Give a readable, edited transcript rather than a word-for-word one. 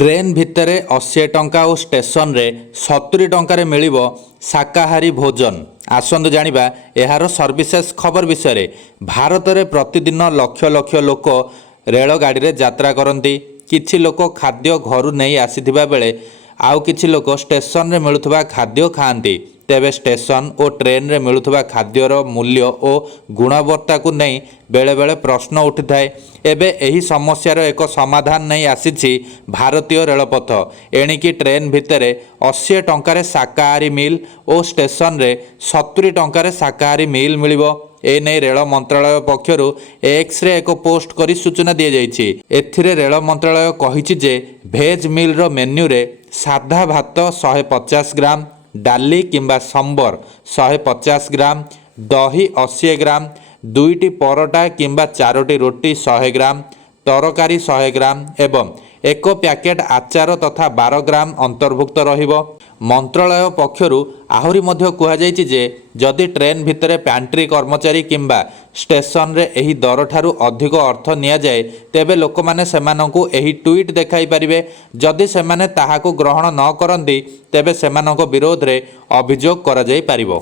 Train भितर 80 टंका और स्टेशन रे 70 टंकार मिलिब शाकाहारी भोजन। आसंतु जानिबा एहार सर्विसेस खबर विषय रे। भारत रे प्रतिदिन लक्ष लक्ष लोक रेल गाड़ी रे यात्रा करती। किछि लोक खाद्य घरु नहीं आसीथिबा बेले आउ किछि लोक स्टेशन रे मिलुथबा खाद्य खाआंती। तेबे स्टेशन और ट्रेन रे मिलुथबा खाद्यर मूल्य और गुणवत्ता को नहीं बेले बेले प्रश्न उठिथाए। एबे एही समस्यार एक समाधान नहीं आसीछि भारतीय रेलपथ। एणिकी ट्रेन भितर 80 टंकार शाकाहारी मिल और स्टेशन रे 70 टंकार शाकाहारी मिल मिलिबो। एने रेल मंत्रालय पक्षरु एक्स रे एक पोस्ट करी सूचना दी जाइछि। एथिरे रेल मंत्रालय कहिछि जे भेज मिल रो मेन्यू रे साधा भात 150 ग्राम, डाली किंबा संबर 150 ग्राम, दही 80 ग्राम, 2टी परोटा किंबा 4टी रोटी 100 ग्राम, तरकारी 100 ग्राम एवं एक पैकेट आचार तथा 12 ग्राम अंतर्भुक्त रहिबो। मंत्रालय पक्षरु आहुरी मध्य कुहाଯାଇଛି जे जदि ट्रेन भितर पैंट्री कर्मचारी किंबा स्टेशन रे एही दर ठारू अधिक अर्थ निया जाए तेबे लोकमाने सेमानंकु एही ट्वीट देखाई परिबे। जदि सेमाने ताहाकु ग्रहण न करंती तेबे सेमानंको विरोध रे अभियोग करा जाई परिबो।